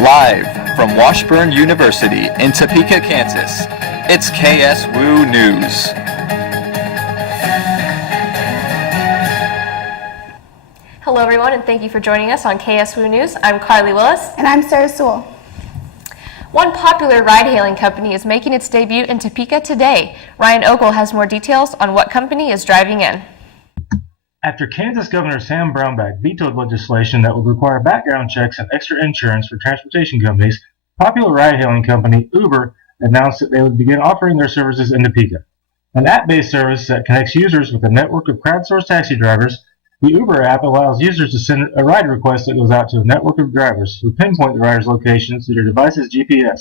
Live from Washburn University in Topeka, Kansas, it's KSWU News. Hello everyone, and thank you for joining us on KSWU News. I'm Carly Willis. And I'm Sarah Sewell. One popular ride-hailing company is making its debut in Topeka today. Ryan Ogle has more details on what company is driving in. After Kansas Governor Sam Brownback vetoed legislation that would require background checks and extra insurance for transportation companies, popular ride-hailing company Uber announced that they would begin offering their services in Topeka. An app-based service that connects users with a network of crowdsourced taxi drivers, the Uber app allows users to send a ride request that goes out to a network of drivers who pinpoint the rider's location through their device's GPS.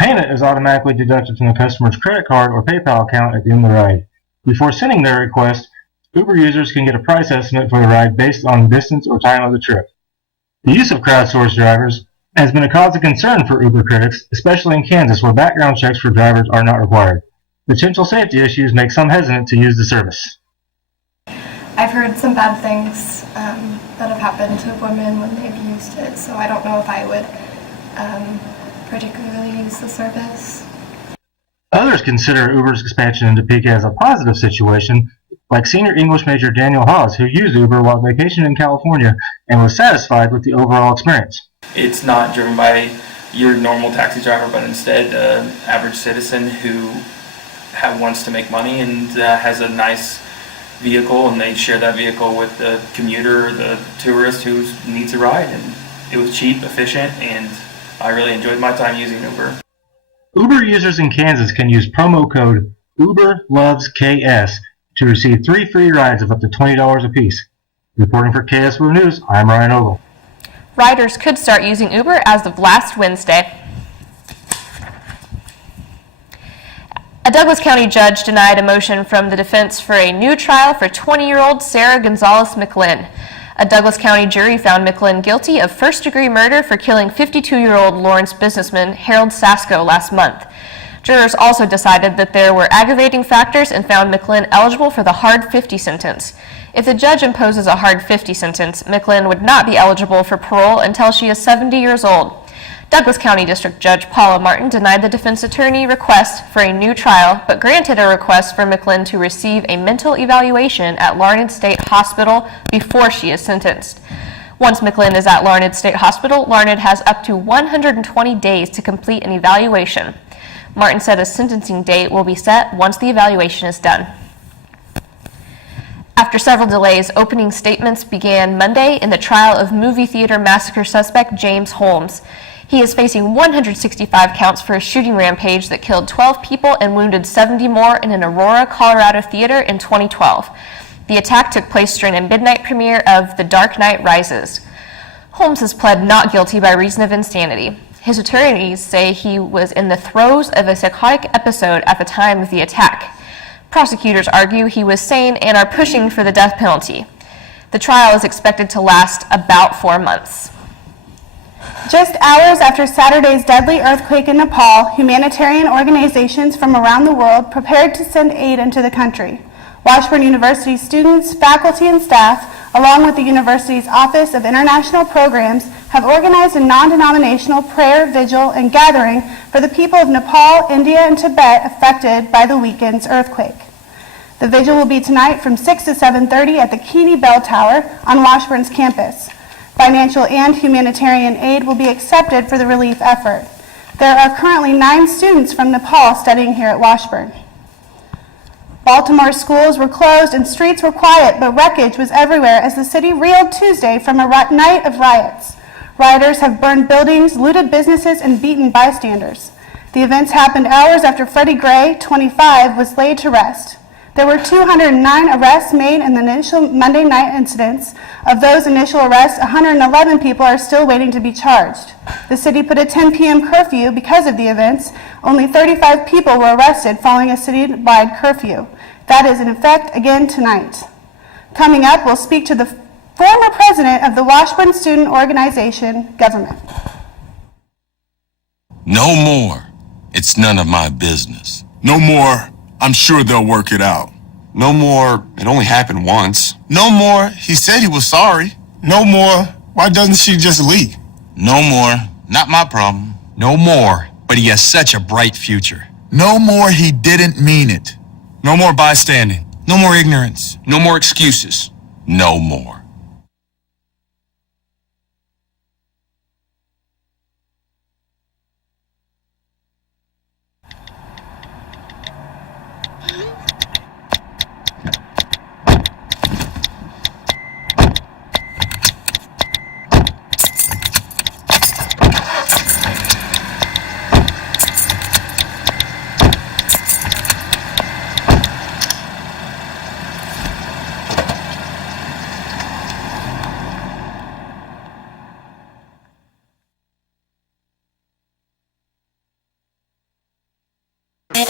Payment is automatically deducted from the customer's credit card or PayPal account at the end of the ride. Before sending their request, Uber users can get a price estimate for the ride based on the distance or time of the trip. The use of crowdsourced drivers has been a cause of concern for Uber critics, especially in Kansas where background checks for drivers are not required. Potential safety issues make some hesitant to use the service. I've heard some bad things that have happened to women when they've used it, so I don't know if I would particularly use the service. Others consider Uber's expansion in Topeka as a positive situation, like senior English major Daniel Hawes, who used Uber while vacationing in California and was satisfied with the overall experience. It's not driven by your normal taxi driver, but instead an average citizen who wants to make money and has a nice vehicle, and they share that vehicle with the commuter or the tourist who needs a ride. And it was cheap, efficient, and I really enjoyed my time using Uber. Uber users in Kansas can use promo code UberLovesKS to receive 3 free rides of up to $20 apiece. Reporting for KSWU News, I'm Ryan Ogle. Riders could start using Uber as of last Wednesday. A Douglas County judge denied a motion from the defense for a new trial for 20-year-old Sarah Gonzalez McLinn. A Douglas County jury found McLinn guilty of first-degree murder for killing 52-year-old Lawrence businessman Harold Sasko last month. Jurors also decided that there were aggravating factors and found McLinn eligible for the hard 50 sentence. If the judge imposes a hard 50 sentence, McLinn would not be eligible for parole until she is 70 years old. Douglas County District Judge Paula Martin denied the defense attorney request for a new trial, but granted a request for McLinn to receive a mental evaluation at Larned State Hospital before she is sentenced. Once McLinn is at Larned State Hospital, Larned has up to 120 days to complete an evaluation. Martin said a sentencing date will be set once the evaluation is done. After several delays, opening statements began Monday in the trial of movie theater massacre suspect James Holmes. He is facing 165 counts for a shooting rampage that killed 12 people and wounded 70 more in an Aurora, Colorado theater in 2012. The attack took place during a midnight premiere of The Dark Knight Rises. Holmes has pled not guilty by reason of insanity. His attorneys say he was in the throes of a psychotic episode at the time of the attack. Prosecutors argue he was sane and are pushing for the death penalty. The trial is expected to last about 4 months. Just hours after Saturday's deadly earthquake in Nepal, humanitarian organizations from around the world prepared to send aid into the country. Washburn University students, faculty, and staff, along with the university's Office of International Programs, have organized a non-denominational prayer, vigil, and gathering for the people of Nepal, India, and Tibet affected by the weekend's earthquake. The vigil will be tonight from 6 to 7:30 at the Keeney Bell Tower on Washburn's campus. Financial and humanitarian aid will be accepted for the relief effort. There are currently 9 students from Nepal studying here at Washburn. Baltimore schools were closed and streets were quiet, but wreckage was everywhere as the city reeled Tuesday from a night of riots. Rioters have burned buildings, looted businesses, and beaten bystanders. The events happened hours after Freddie Gray, 25, was laid to rest. There were 209 arrests made in the initial Monday night incidents. Of those initial arrests, 111 people are still waiting to be charged. The city put a 10 p.m. curfew because of the events. Only 35 people were arrested following a citywide curfew. That is in effect again tonight. Coming up, we'll speak to the former president of the Washburn Student Organization Government. No more. It's none of my business. No more. I'm sure they'll work it out. No more, it only happened once. No more, he said he was sorry. No more, why doesn't she just leave? No more, Not my problem. No more, but he has such a bright future. No more he didn't mean it. No more bystanding. No more ignorance. No more excuses. No more. Don't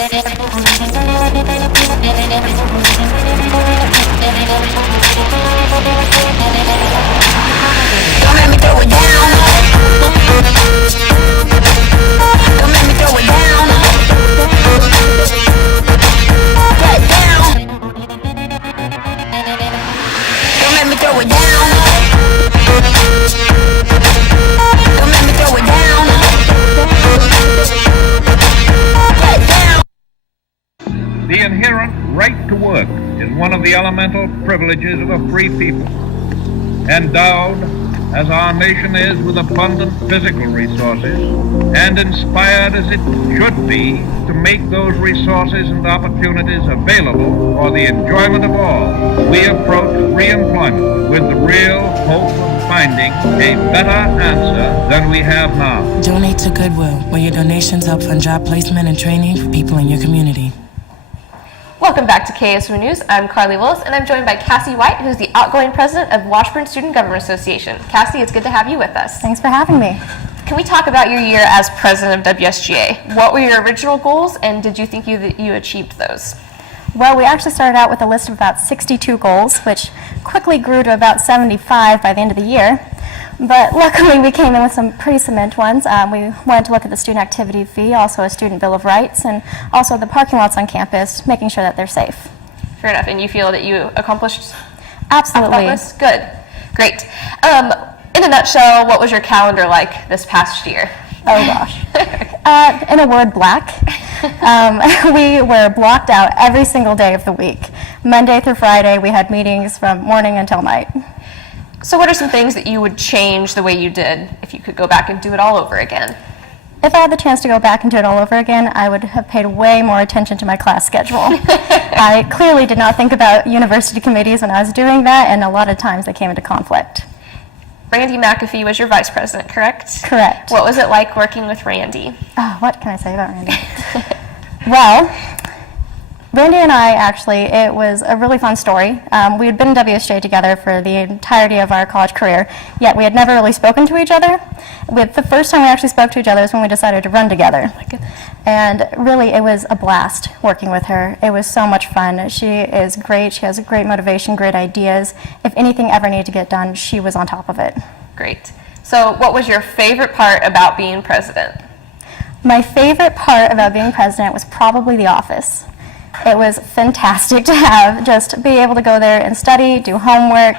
let me throw it down. Don't let me throw it down. Get down. Don't let me throw it down. Don't let me throw it down. Get down. The inherent right to work is one of the elemental privileges of a free people. Endowed, as our nation is, with abundant physical resources, and inspired as it should be to make those resources and opportunities available for the enjoyment of all, we approach re-employment with the real hope of finding a better answer than we have now. Donate to Goodwill, where your donations help fund job placement and training for people in your community. Welcome back to KSWU News. I'm Carly Willis, and I'm joined by Cassie White, who's the outgoing president of Washburn Student Government Association. Cassie, it's good to have you with us. Thanks for having me. Can we talk about your year as president of WSGA? What were your original goals, and did you think you achieved those? Well, we actually started out with a list of about 62 goals, which quickly grew to about 75 by the end of the year. But luckily, we came in with some pretty cement ones. We wanted to look at the student activity fee, also a student bill of rights, and also the parking lots on campus, making sure that they're safe. Fair enough. And you feel that you accomplished Absolutely. that? Good. Great. In a nutshell, what was your calendar like this past year? Oh, gosh. In a word, black. We were blocked out every single day of the week. Monday through Friday, we had meetings from morning until night. So what are some things that you would change the way you did if you could go back and do it all over again? If I had the chance to go back and do it all over again, I would have paid way more attention to my class schedule. I clearly did not think about university committees when I was doing that, and a lot of times they came into conflict. Randy McAfee was your vice president, correct? Correct. What was it like working with Randy? Oh, what can I say about Randy? Well, Randy and I actually, it was a really fun story. We had been in WSJ together for the entirety of our college career, yet we had never really spoken to each other. The first time we actually spoke to each other was when we decided to run together. Oh my goodness. And really, it was a blast working with her. It was so much fun. She is great. She has great motivation, great ideas. If anything ever needed to get done, she was on top of it. Great. So what was your favorite part about being president? My favorite part about being president was probably the office. It was fantastic to have, just be able to go there and study, do homework.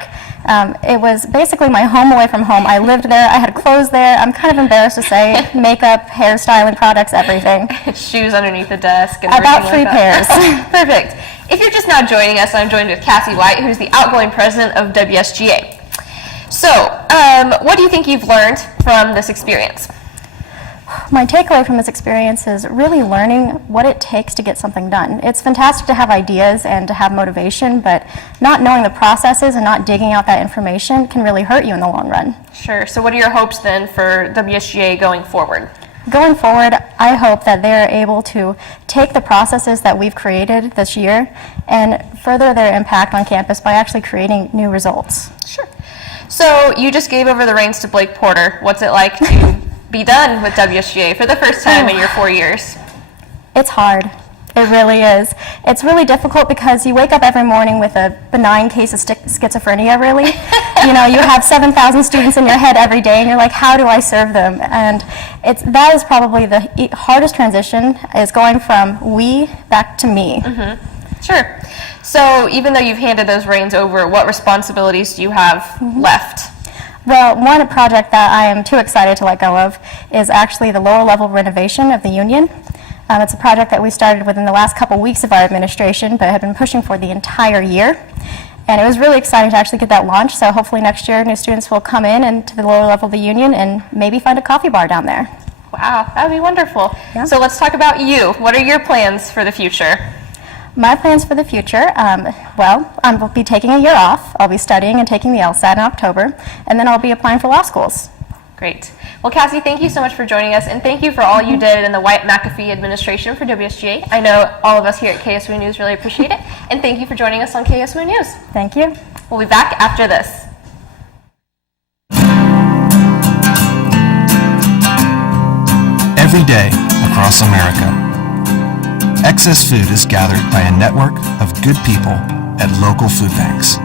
It was basically my home away from home. I lived there, I had clothes there. I'm kind of embarrassed to say, makeup, hairstyling products, everything. Shoes underneath the desk. And about everything 3 like pairs. that. Perfect. If you're just now joining us, I'm joined with Cassie White, who's the outgoing president of WSGA. So, what do you think you've learned from this experience? My takeaway from this experience is really learning what it takes to get something done. It's fantastic to have ideas and to have motivation, but not knowing the processes and not digging out that information can really hurt you in the long run. Sure. So what are your hopes then for WSGA going forward? Going forward, I hope that they're able to take the processes that we've created this year and further their impact on campus by actually creating new results. Sure. So you just gave over the reins to Blake Porter. What's it like to be done with WSGA for the first time in your 4 years? It's hard. It really is. It's really difficult because you wake up every morning with a benign case of schizophrenia, really. You know, you have 7,000 students in your head every day, and you're like, how do I serve them? And that is probably the hardest transition, is going from we back to me. Mm-hmm. Sure. So even though you've handed those reins over, what responsibilities do you have left? Well, one project that I am too excited to let go of is actually the lower level renovation of the Union. It's a project that we started within the last couple weeks of our administration, but have been pushing for the entire year. And it was really exciting to actually get that launched, so hopefully next year new students will come in and to the lower level of the Union and maybe find a coffee bar down there. Wow, that would be wonderful. Yeah. So let's talk about you. What are your plans for the future? My plans for the future, well, I'll be taking a year off. I'll be studying and taking the LSAT in October, and then I'll be applying for law schools. Great. Well, Cassie, thank you so much for joining us, and thank you for all you did in the White McAfee administration for WSGA. I know all of us here at KSWU News really appreciate it, and thank you for joining us on KSWU News. Thank you. We'll be back after this. Every day across America, excess food is gathered by a network of good people at local food banks,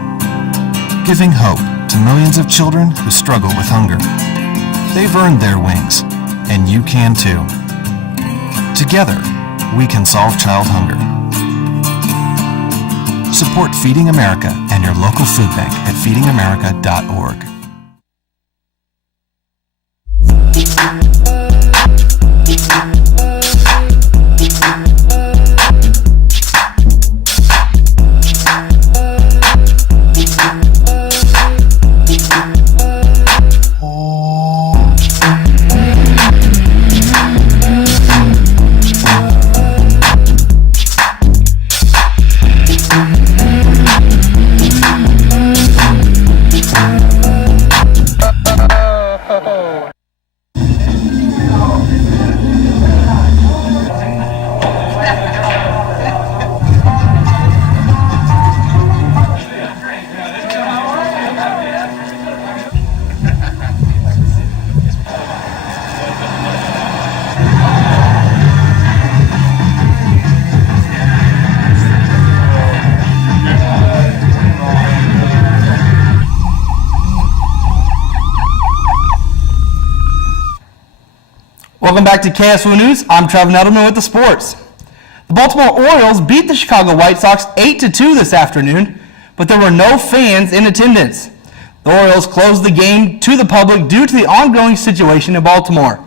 giving hope to millions of children who struggle with hunger. They've earned their wings, and you can too. Together, we can solve child hunger. Support Feeding America and your local food bank at feedingamerica.org. Welcome back to KSWU News. I'm Trevor Nettleman with the sports. The Baltimore Orioles beat the Chicago White Sox 8-2 this afternoon, but there were no fans in attendance. The Orioles closed the game to the public due to the ongoing situation in Baltimore.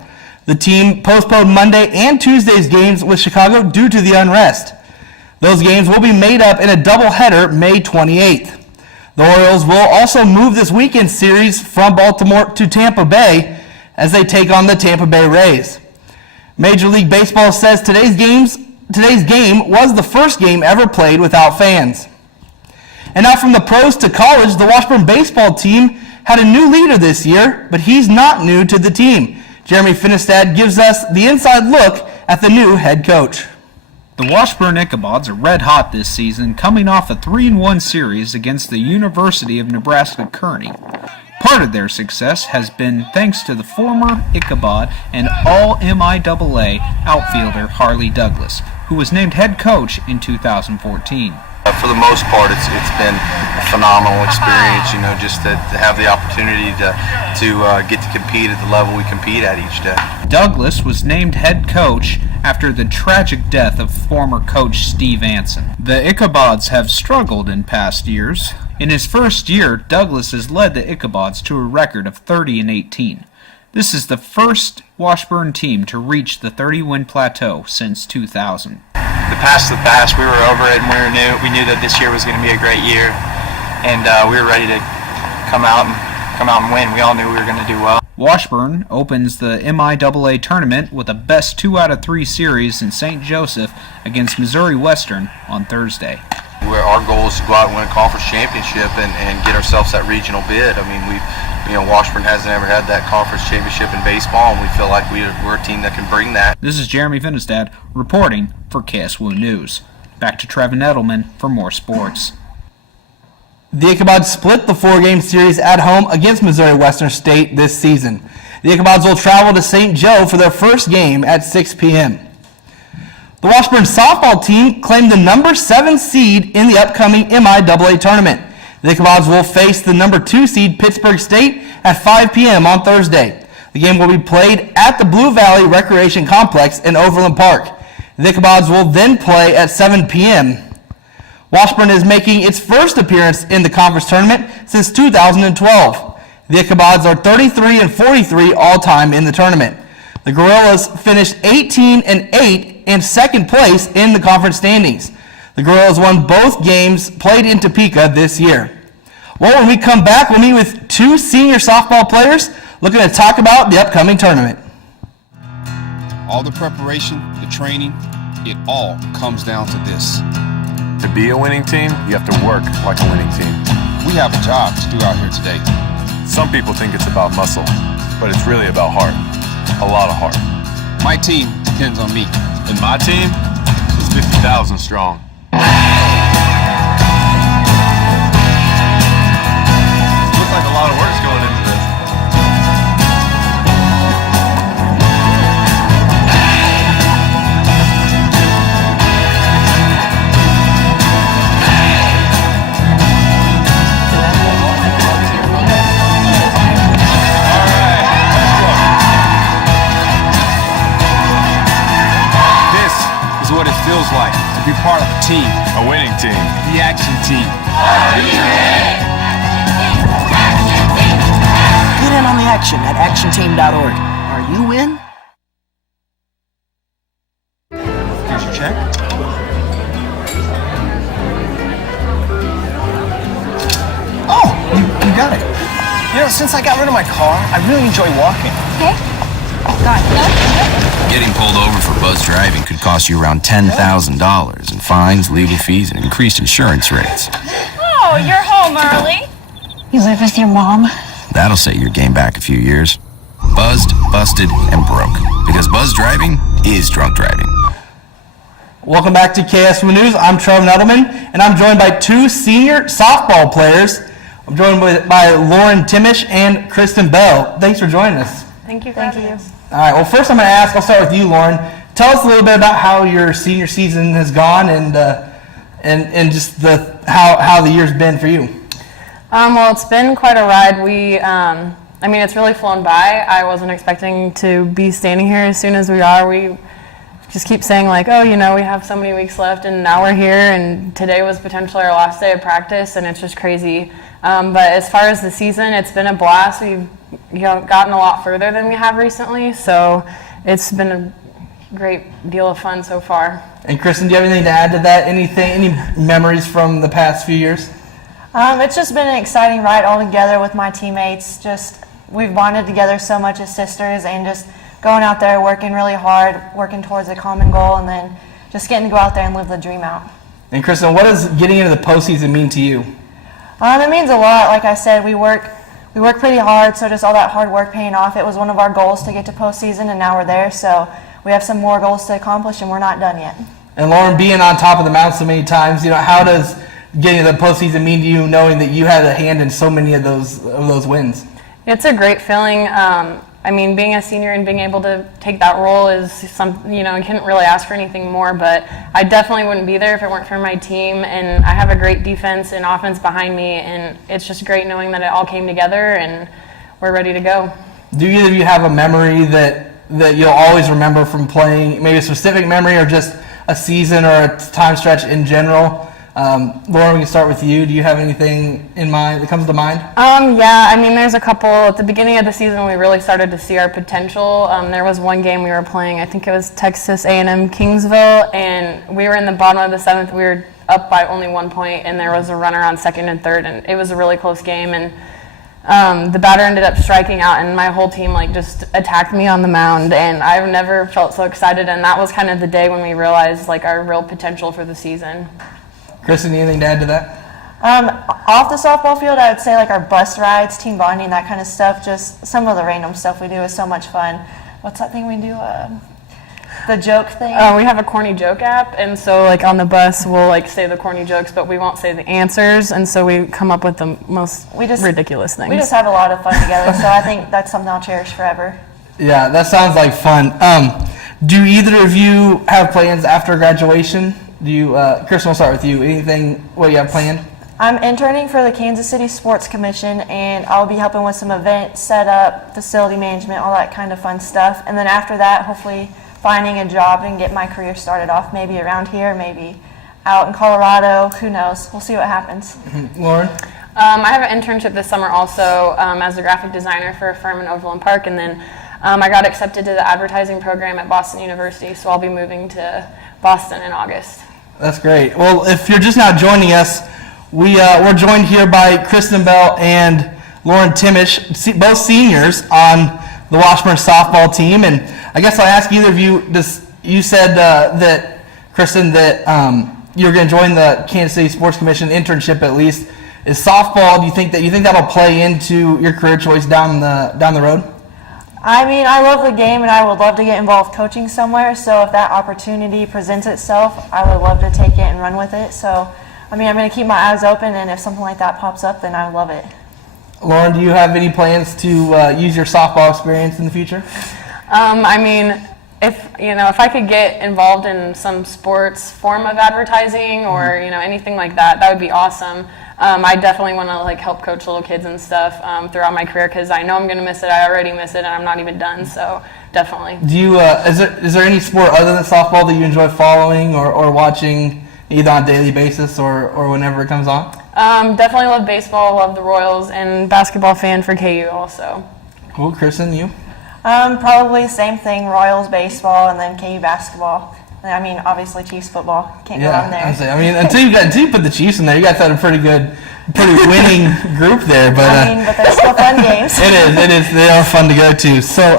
The team postponed Monday and Tuesday's games with Chicago due to the unrest. Those games will be made up in a doubleheader May 28th. The Orioles will also move this weekend series from Baltimore to Tampa Bay as they take on the Tampa Bay Rays. Major League Baseball says today's game was the first game ever played without fans. And now from the pros to college, the Washburn baseball team had a new leader this year, but he's not new to the team. Jeremy Finnestad gives us the inside look at the new head coach. The Washburn Ichabods are red hot this season, coming off a 3-1 series against the University of Nebraska-Kearney. Part of their success has been thanks to the former Ichabod and All-MIAA outfielder Harley Douglas, who was named head coach in 2014. For the most part, it's been a phenomenal experience, just to have the opportunity to get to compete at the level we compete at each day. Douglas was named head coach after the tragic death of former coach Steve Anson. The Ichabods have struggled in past years. In his first year, Douglas has led the Ichabods to a record of 30-18. This is the first Washburn team to reach the 30-win plateau since 2000. The past, we were over it, and we knew that this year was going to be a great year, and we were ready to come out and win. We all knew we were going to do well. Washburn opens the MIAA tournament with a best 2 out of 3 series in St. Joseph against Missouri Western on Thursday. Our goal is to go out and win a conference championship and get ourselves that regional bid. I mean, Washburn hasn't ever had that conference championship in baseball, and we feel like we're a team that can bring that. This is Jeremy Finnestad reporting for KSWU News. Back to Trevor Nettleman for more sports. The Ichabods split the 4-game series at home against Missouri Western State this season. The Ichabods will travel to St. Joe for their first game at 6 p.m. The Washburn softball team claimed the number 7 seed in the upcoming MIAA tournament. The Ichabods will face the number 2 seed Pittsburgh State at 5 p.m. on Thursday. The game will be played at the Blue Valley Recreation Complex in Overland Park. The Ichabods will then play at 7 p.m. Washburn is making its first appearance in the conference tournament since 2012. The Ichabods are 33-43 all-time in the tournament. The Gorillas finished 18-8 in second place in the conference standings. The Gorillas won both games played in Topeka this year. Well, when we come back, we'll meet with two senior softball players looking to talk about the upcoming tournament. All the preparation, the training, it all comes down to this. To be a winning team, you have to work like a winning team. We have a job to do out here today. Some people think it's about muscle, but it's really about heart. A lot of heart. My team depends on me. And my team is 50,000 strong. Looks like a lot of work's going into this. What it feels like to be part of a team. A winning team. The Action Team. Get in on the action at actionteam.org. Are you in? Here's your check. Oh, you got it. You know, since I got rid of my car, I really enjoy walking. Okay. Got it. Getting pulled over for buzz driving could cost you around $10,000 in fines, legal fees, and increased insurance rates. Oh, you're home early. You live with your mom? That'll set your game back a few years. Buzzed, busted, and broke. Because buzz driving is drunk driving. Welcome back to KSWU News. I'm Trevor Nettleman, and I'm joined by two senior softball players. I'm joined by Lauren Timish and Kristen Bell. Thanks for joining us. Thank you for having us. All right, well, first I'm going to ask, I'll start with you, Lauren. Tell us a little bit about how your senior season has gone and just how the year's been for you. Well, it's been quite a ride. It's really flown by. I wasn't expecting to be standing here as soon as we are. We just keep saying like, oh, we have so many weeks left, and now we're here, and today was potentially our last day of practice, and it's just crazy. But as far as the season, it's been a blast. We've gotten a lot further than we have recently, so it's been a great deal of fun so far. And Kristen, do you have anything to add to that? Any memories from the past few years? It's just been an exciting ride all together with my teammates. We've bonded together so much as sisters, and just going out there, working really hard, working towards a common goal, and then just getting to go out there and live the dream out. And Kristen, what does getting into the postseason mean to you? It means a lot. Like I said, we work pretty hard, so just all that hard work paying off. It was one of our goals to get to postseason, and now we're there, so we have some more goals to accomplish, and we're not done yet. And Lauren, being on top of the mound so many times, how does getting to the postseason mean to you, knowing that you had a hand in so many of those wins? It's a great feeling. Being a senior and being able to take that role is I couldn't really ask for anything more, but I definitely wouldn't be there if it weren't for my team, and I have a great defense and offense behind me, and it's just great knowing that it all came together and we're ready to go. Do either of you have a memory that you'll always remember from playing, maybe a specific memory or just a season or a time stretch in general? Lauren, we can start with you. Do you have anything in mind that comes to mind? There's a couple. At the beginning of the season, we really started to see our potential. There was one game we were playing, I think it was Texas A&M Kingsville, and we were in the bottom of the seventh. We were up by only 1 point, and there was a runner on second and third, and it was a really close game. And the batter ended up striking out, and my whole team just attacked me on the mound, and I've never felt so excited. And that was kind of the day when we realized our real potential for the season. Kristen, anything to add to that? Off the softball field, I would say our bus rides, team bonding, that kind of stuff. Just some of the random stuff we do is so much fun. What's that thing we do? The joke thing? We have a corny joke app, and so on the bus we'll say the corny jokes, but we won't say the answers, and so we come up with the most ridiculous things. We just have a lot of fun together, so I think that's something I'll cherish forever. Yeah, that sounds like fun. Do either of you have plans after graduation? Kristen, we'll start with you. What you have planned? I'm interning for the Kansas City Sports Commission, and I'll be helping with some events, setup, facility management, all that kind of fun stuff. And then after that, hopefully finding a job and get my career started off, maybe around here, maybe out in Colorado. Who knows? We'll see what happens. Lauren? I have an internship this summer also as a graphic designer for a firm in Overland Park, and then I got accepted to the advertising program at Boston University, so I'll be moving to Boston in August. That's great. Well, if you're just now joining us, we're joined here by Kristen Bell and Lauren Timish, both seniors on the Washburn softball team. And I guess I'll ask either of you, you said that, Kristen, that you're going to join the Kansas City Sports Commission internship at least. Is softball, do you think that'll play into your career choice down the road? I mean, I love the game and I would love to get involved coaching somewhere, so if that opportunity presents itself, I would love to take it and run with it. So, I mean, I'm going to keep my eyes open, and if something like that pops up, then I would love it. Lauren, do you have any plans to use your softball experience in the future? I mean, if I could get involved in some sports form of advertising or anything like that, that would be awesome. I definitely want to help coach little kids and stuff throughout my career because I know I'm going to miss it. I already miss it, and I'm not even done. So definitely. Do you? Is there any sport other than softball that you enjoy following or watching either on a daily basis or whenever it comes on? Definitely love baseball. Love the Royals, and basketball fan for KU also. Cool, Kristen, you? Probably same thing. Royals baseball, and then KU basketball. I mean, obviously Chiefs football. Can't go wrong there. I mean, until you put the Chiefs in there, you guys had a pretty winning group there. But but they're still fun games. It is. They are fun to go to. So,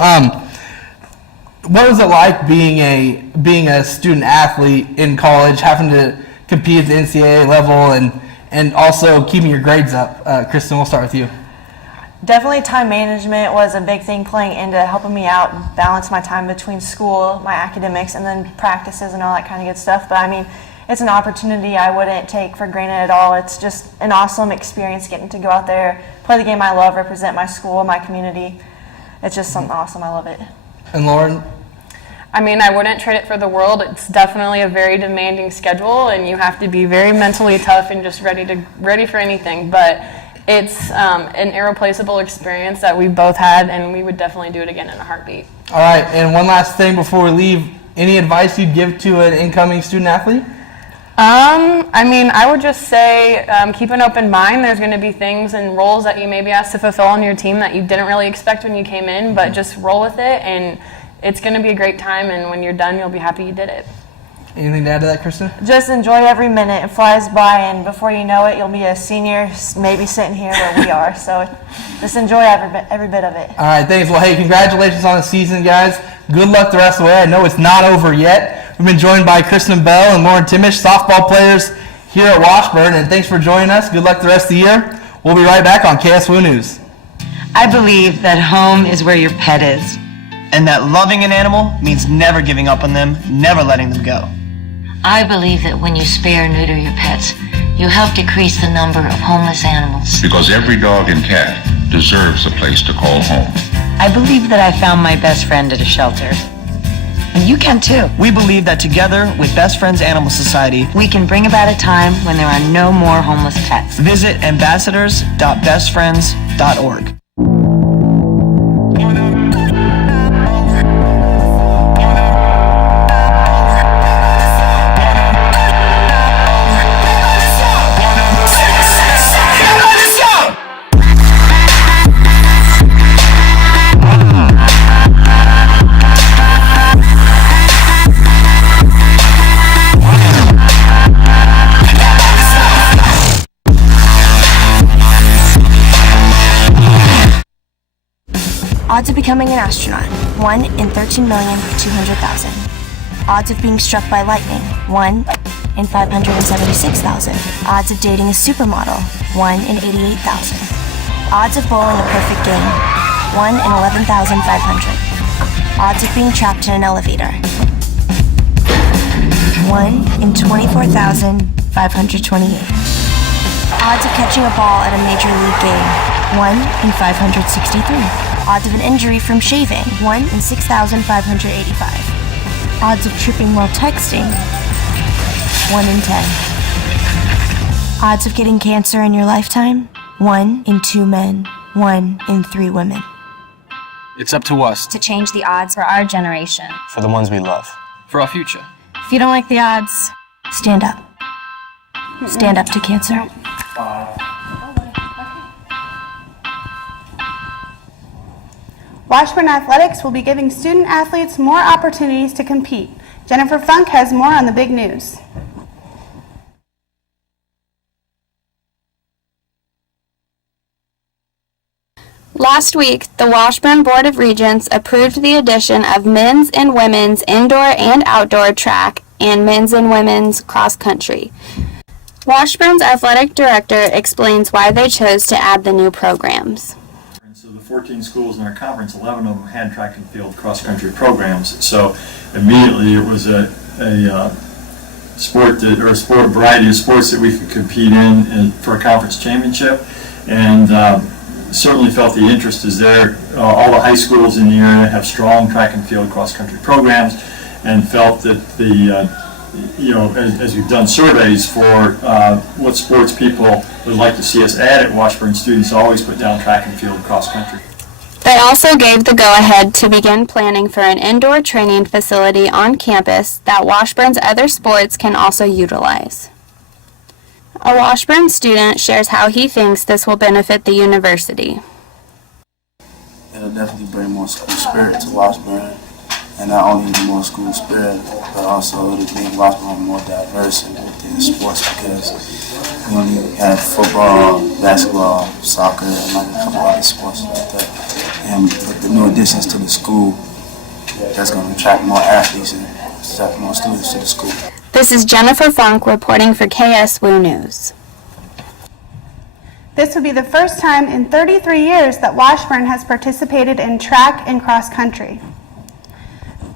what was it like being a student athlete in college, having to compete at the NCAA level, and also keeping your grades up? Kristen, we'll start with you. Definitely time management was a big thing playing into helping me out and balance my time between school, my academics, and then practices and all that kind of good stuff. But I mean, it's an opportunity I wouldn't take for granted at all. It's just an awesome experience getting to go out there, play the game I love, represent my school, my community. It's just something awesome. I love it. And Lauren? I mean, I wouldn't trade it for the world. It's definitely a very demanding schedule, and you have to be very mentally tough and just ready for anything. But it's an irreplaceable experience that we both had, and we would definitely do it again in a heartbeat. All right, and one last thing before we leave. Any advice you'd give to an incoming student athlete? I mean, I would just say keep an open mind. There's going to be things and roles that you may be asked to fulfill on your team that you didn't really expect when you came in, but just roll with it, and it's going to be a great time, and when you're done, you'll be happy you did it. Anything to add to that, Kristen? Just enjoy every minute. It flies by, and before you know it, you'll be a senior, maybe sitting here where we are. So just enjoy every bit of it. All right, thanks. Well, hey, congratulations on the season, guys. Good luck the rest of the way. I know it's not over yet. We've been joined by Kristen Bell and Lauren Timish, softball players here at Washburn, and thanks for joining us. Good luck the rest of the year. We'll be right back on KSWU News. I believe that home is where your pet is. And that loving an animal means never giving up on them, never letting them go. I believe that when you spay or neuter your pets, you help decrease the number of homeless animals. Because every dog and cat deserves a place to call home. I believe that I found my best friend at a shelter. And you can too. We believe that together with Best Friends Animal Society, we can bring about a time when there are no more homeless pets. Visit ambassadors.bestfriends.org. Odds of becoming an astronaut, 1 in 13,200,000. Odds of being struck by lightning, 1 in 576,000. Odds of dating a supermodel, 1 in 88,000. Odds of bowling a perfect game, 1 in 11,500. Odds of being trapped in an elevator, 1 in 24,528. Odds of catching a ball at a major league game, 1 in 563. Odds of an injury from shaving, 1 in 6,585. Odds of tripping while texting, 1 in 10. Odds of getting cancer in your lifetime, 1 in 2 men, 1 in 3 women. It's up to us to change the odds for our generation. For the ones we love. For our future. If you don't like the odds, stand up. Stand up to cancer. 5, Washburn Athletics will be giving student athletes more opportunities to compete. Jennifer Funk has more on the big news. Last week, the Washburn Board of Regents approved the addition of men's and women's indoor and outdoor track and men's and women's cross country. Washburn's athletic director explains why they chose to add the new programs. So the 14 schools in our conference, 11 of them had track and field cross country programs. So immediately it was a variety of sports that we could compete in for a conference championship, and certainly felt the interest is there. All the high schools in the area have strong track and field cross country programs, and felt that as we've done surveys for what sports people would like to see us add at Washburn, students always put down track and field cross country. They also gave the go-ahead to begin planning for an indoor training facility on campus that Washburn's other sports can also utilize. A Washburn student shares how he thinks this will benefit the university. It'll definitely bring more school spirit to Washburn, and not only more school spirit, but also it'll make Washburn more diverse within sports, because we only have football, basketball, soccer, and like a couple other sports like that. And with the new additions to the school, that's going to attract more athletes and attract more students to the school. This is Jennifer Funk reporting for KSWU News. This will be the first time in 33 years that Washburn has participated in track and cross country.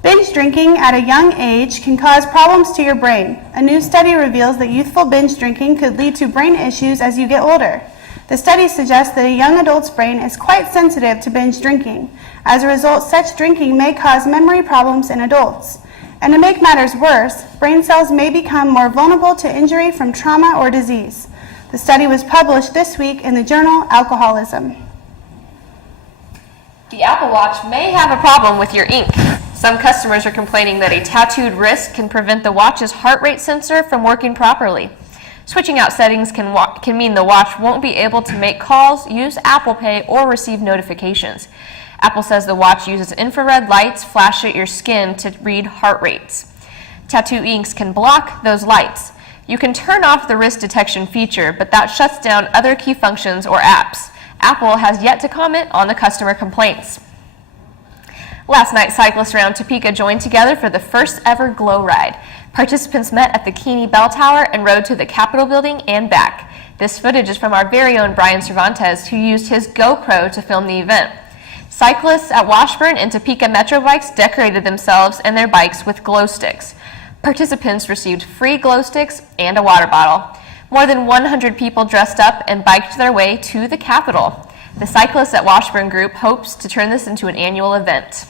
Binge drinking at a young age can cause problems to your brain. A new study reveals that youthful binge drinking could lead to brain issues as you get older. The study suggests that a young adult's brain is quite sensitive to binge drinking. As a result, such drinking may cause memory problems in adults. And to make matters worse, brain cells may become more vulnerable to injury from trauma or disease. The study was published this week in the journal Alcoholism. The Apple Watch may have a problem with your ink. Some customers are complaining that a tattooed wrist can prevent the watch's heart rate sensor from working properly. Switching out settings can mean the watch won't be able to make calls, use Apple Pay, or receive notifications. Apple says the watch uses infrared lights flashed at your skin to read heart rates. Tattoo inks can block those lights. You can turn off the wrist detection feature, but that shuts down other key functions or apps. Apple has yet to comment on the customer complaints. Last night, cyclists around Topeka joined together for the first ever Glow Ride. Participants met at the Keeney Bell Tower and rode to the Capitol building and back. This footage is from our very own Brian Cervantes, who used his GoPro to film the event. Cyclists at Washburn and Topeka Metro Bikes decorated themselves and their bikes with glow sticks. Participants received free glow sticks and a water bottle. More than 100 people dressed up and biked their way to the Capitol. The Cyclists at Washburn Group hopes to turn this into an annual event.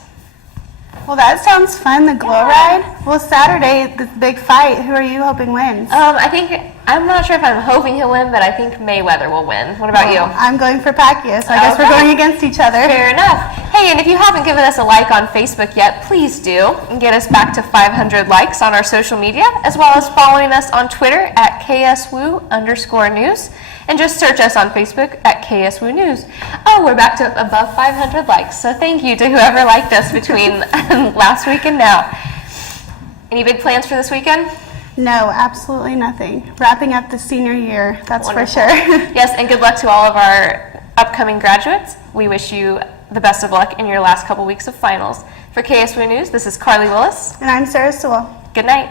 Well, that sounds fun, the Glow Ride. Well, Saturday, the big fight, who are you hoping wins? I'm not sure if I'm hoping he'll win, but I think Mayweather will win. What about you? I'm going for Pacquiao, so I guess we're going against each other. Fair enough. Hey, and if you haven't given us a like on Facebook yet, please do, and get us back to 500 likes on our social media, as well as following us on Twitter at KSWU_news. And just search us on Facebook at KSWU News. Oh, we're back to above 500 likes, so thank you to whoever liked us between last week and now. Any big plans for this weekend? No, absolutely nothing. Wrapping up the senior year, that's Wonderful. for sure. Yes, and good luck to all of our upcoming graduates. We wish you the best of luck in your last couple weeks of finals. For KSWU News, this is Carly Willis. And I'm Sarah Sewell. Good night.